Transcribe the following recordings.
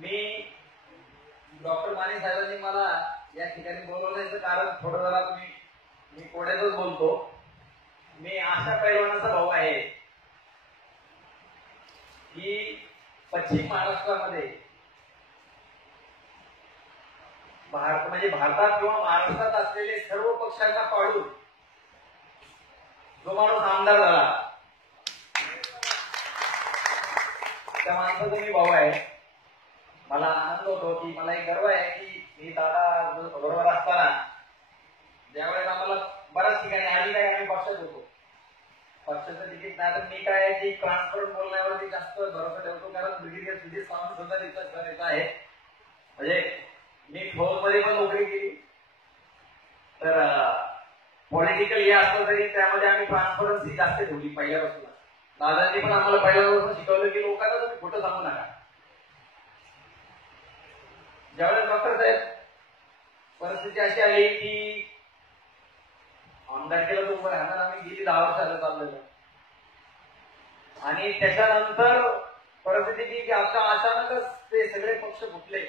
मी doctor Mane साहेबांनी मला या ठिकाणी बोलवण्याचं कारण थोडं जरा मी कोड्यातच बोलतो. मी अशा पैलवानाचा भाऊ आहे की पश्चिम महाराष्ट्रामध्ये भारतात किंवा महाराष्ट्रात असलेले सर्व पक्षांना पाडून जो माणूस आमदार झाला त्या माणसाचा मी भाऊ आहे. मला आनंद होतो की मला एक गर्व आहे की मी दादा बरोबर असताना ज्यावेळेस आम्हाला बऱ्याच ठिकाणी आधी काय आम्ही पक्षात होतो, पक्षाचं तिकीट नाही तर मी काय की ट्रान्सपरंट बोलण्यावरती जास्त भरोसा ठेवतो. कारण ब्रिगेडियर सुधीर सावंत सुद्धा तिथं नेता आहे. म्हणजे मी फौजमध्ये पण नोकरी केली, तर पॉलिटिकल हे असलं तरी त्यामध्ये आम्ही ट्रान्सपरन्सी जास्त ठेवली पहिल्यापासून. दादांनी पण आम्हाला पहिल्यापासून शिकवलं की लोकांना तुम्ही खोटं सांगू नका. ज्यावेळेस डॉक्टर साहेब परिस्थिती अशी आली की आमदारकीला तो उभं राहणार, आम्ही गेली 10 वर्षाला चाललेलो आणि त्याच्यानंतर परिस्थिती की आता अचानकच ते सगळे पक्ष फुटले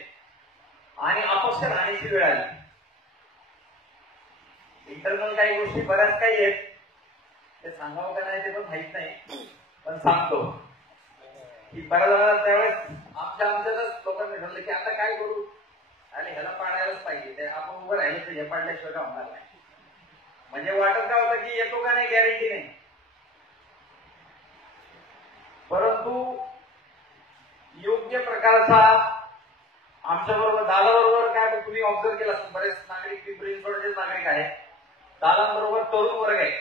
आणि अपक्ष राहण्याची वेळ आली. इंटरनल काही गोष्टी बऱ्याच काही आहेत, ते सांगावं का नाही ते पण माहित नाही, पण सांगतो की बऱ्याच त्यावेळेस आमच्याच लोकांनी ठरलं की आता काय करू आणि ह्याला पाडायलाच पाहिजे. ते आपण उभं राहिलं तर हे पाडल्याशिवाय का होणार नाही. म्हणजे वाटत काय होतं की येतो का नाही गॅरंटी नाही, परंतु योग्य प्रकारचा आमच्या बरोबर दादाबरोबर काय तुम्ही ऑब्झर्व केला असेल, बरेच नागरिक पिंपरी चिंचवडचे नागरिक आहेत, दादांबरोबर तरुण वर्ग आहे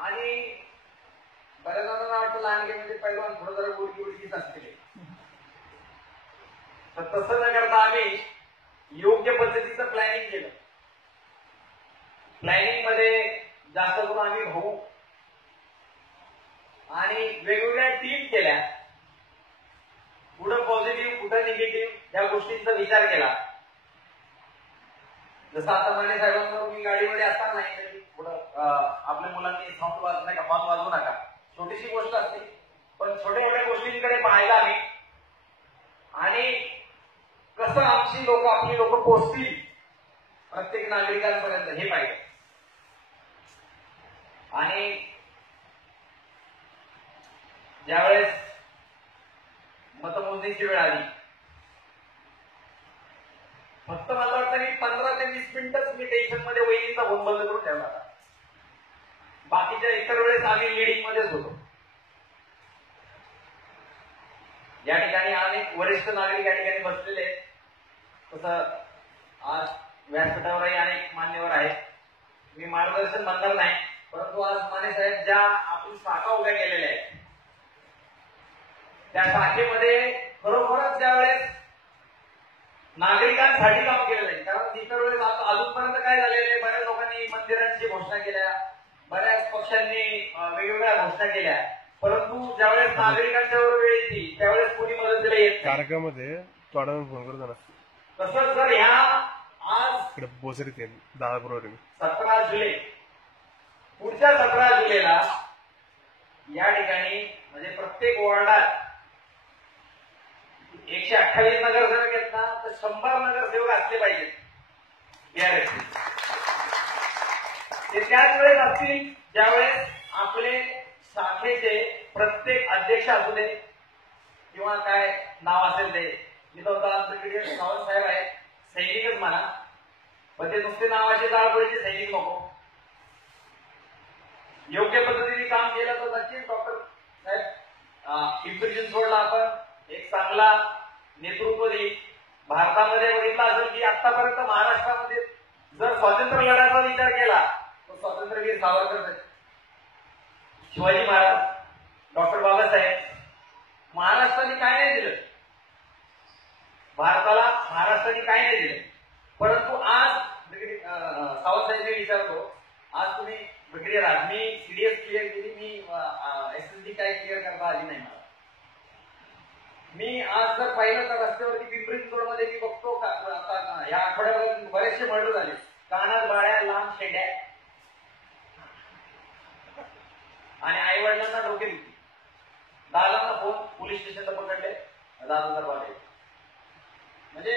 आणि बऱ्याच जणांना वाटतं लहानगे म्हणजे पैलवान थोडं जरा गोडकी उडकीच असतील. तर तसं न करता आम्ही योग्य पद्धतीचं प्लॅनिंग केलं. प्लॅनिंग मध्ये जास्त करून आम्ही भाऊ आणि वेगवेगळ्या टीम केल्या. कुठं पॉझिटिव्ह कुठं निगेटिव्ह या गोष्टींचा विचार केला. जसं आता माने साहेबांबरोबर मी गाडीमध्ये असताना नाही तरी थोडं आपल्या मुलांनी साऊंड वाजवू नका, हॉर्न वाजवू नका, छोटीशी गोष्ट असते, पण छोट्या छोट्या गोष्टींकडे पाहायला आम्ही आणि कसं आमची लोक आपली लोक पोहोचतील प्रत्येक नागरिकांपर्यंत हे पाहिजे. आणि ज्यावेळेस मतमोजणीची वेळ आली, फक्त मला वाटतं की 15 ते 20 मिनिटच मी टेन्शन मध्ये वहिनीचा फोन बंद करून ठेवला. बाकीच्या इतर वेळेस आम्ही लीडिंग मध्येच होतो. या ठिकाणी अनेक वरिष्ठ नागरिक या ठिकाणी बसलेले आहेत. तसं आज व्यासपीठावरही अनेक मान्यवर आहेत. मी मार्गदर्शन म्हणणार नाही, परंतु आज माने साहेब ज्या आपण शाखा उभ्या केलेल्या आहेत त्या शाखेमध्ये खरोखरच ज्यावेळेस नागरिकांसाठी काम केलेलं आहे. कारण इतर वेळेस अजूनपर्यंत काय झालेलं आहे, बऱ्याच लोकांनी मंदिरांची घोषणा केल्या, बऱ्याच पक्षांनी वेगवेगळ्या घोषणा केल्या, परंतु ज्यावेळेस नागरिकांच्या वर वेळ येते त्यावेळेस कोणी मदतीला येत कार्यक्रमामध्ये तोडावर फोन करतो ना. तसंच जर ह्या आज बोसरी 10 बरोबर 17 जुलै पुढच्या 17 जुलैला या ठिकाणी म्हणजे प्रत्येक वॉर्डात 128 नगरसेवक आहेत ना, तर 100 नगरसेवक असले पाहिजेत. ते त्याच वेळेस असतील ज्यावेळेस आपले शाखेचे प्रत्येक अध्यक्ष असू दे किंवा काय नाव असेल ते, मी तो ब्रिगेडियर सावंत साहेब आहेत, सैनिकच म्हणा, पण ते नुसते नावाचे जाळपोळीचे सैनिक नको. योग्य पद्धतीने काम केलं तर नक्कीच डॉक्टर साहेब पिंपरी चिंचवडला आपण एक चांगला नेतृत्व देईल. भारतामध्ये बघितलं असेल की आतापर्यंत महाराष्ट्रामध्ये जर स्वातंत्र्य लढ्याचा विचार केला तर स्वातंत्र्यवीर सावरकर, शिवाजी महाराज, डॉक्टर बाबासाहेब, महाराष्ट्राने काय नाही दिलं, भारताला महाराष्ट्राने काय नाही दिलं. परंतु आज सावंत साहेब विचारतो, आज तुम्ही ब्रिगेडियर आहात, मी सीडीएस क्लिअर केली, मी एसएसडी काय क्लिअर करता आली नाही मला. मी आज जर पाहिलं तर रस्त्यावरती पिंपरी चिंचवडमध्ये मी बघतो या आठवड्यावर बरेचसे मर्डर झाले, कानात बाळ्या, लांब शेंड्या आणि आई वडिलांना डोके दुखी. दादांना फोन, पोलीस स्टेशनला पकडले, 10,000 पाठवले. म्हणजे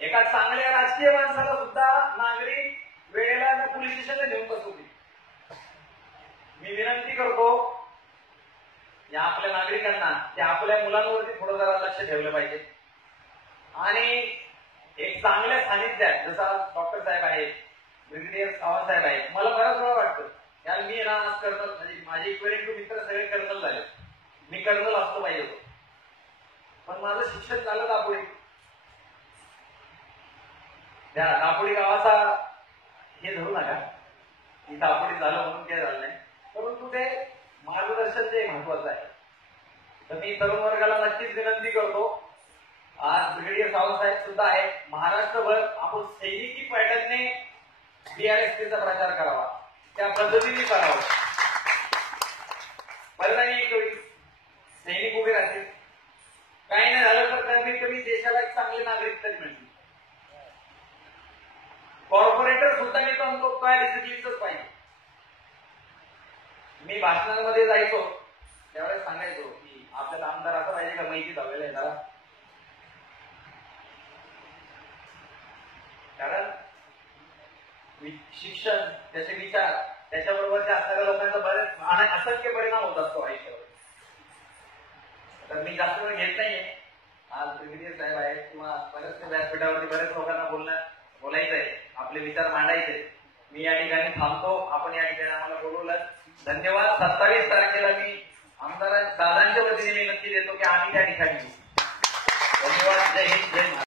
एका चांगल्या राजकीय माणसाला सुद्धा नागरिक वेळेला पोलीस स्टेशनला नेऊन बसवतील. मी विनंती करतो या आपल्या नागरिकांना की आपल्या मुलांवरती थोडं जरा लक्ष ठेवलं पाहिजे आणि एक चांगल्या सानिध्यात जसा डॉक्टर साहेब आहेत, ब्रिगेडियर सावंत साहेब आहेत, मला बराच वेळा वाटतं यार मी ना कर्नल म्हणजे माझे इक्वेरिंग मित्र सगळे कर्नल झाले, मी कर्नल असतो पाहिजे होतो, पण माझं शिक्षण झालं दापोडी. त्या दापोडी गावाचा हे धरू नका की दापोडी झालं म्हणून काय झालं नाही, परंतु ते मार्गदर्शन जे महत्वाचं आहे. तर मी तरुण वर्गाला नक्कीच विनंती करतो, आज ब्रिगेडियर सावंत साहेब सुद्धा आहेत, महाराष्ट्रभर आपण सैनिकी पॅटर्नने BRSPचा प्रचार करावा, त्या पद्धतीने करावा. परिणामी सैनिक उभे राहतील, काही नाही झालं तर कमीत कमी देशाला एक चांगले नागरिक तरी मिळतील. कॉर्पोरेटर सुद्धा मी म्हणतो काय डिसिप्लिनच पाहिजे. मी भाषणांमध्ये जायचो त्यावेळेस सांगायचो की आपल्याला आमदार असं पाहिजे का माहिती झालेलं आहे जरा, कारण शिक्षण त्याचे विचार त्याच्याबरोबरच्या असणाऱ्या लोकांचा बरेच असंख्य परिणाम होत असतो आयुष्यावर. तर मी जास्त वेळ घेत नाहीये, आज ब्रिगेडियर साहेब आहेत किंवा बऱ्याच व्यासपीठावरती बऱ्याच लोकांना बोलायचं आहे, आपले विचार मांडायचे. मी या ठिकाणी थांबतो, आपण या ठिकाणी आम्हाला बोलवलं, धन्यवाद. 27 तारखेला मी आमदार दादांच्या वतीने मी नक्की देतो की आम्ही त्या ठिकाणी. धन्यवाद. जय हिंद, जय महाराष्ट्र.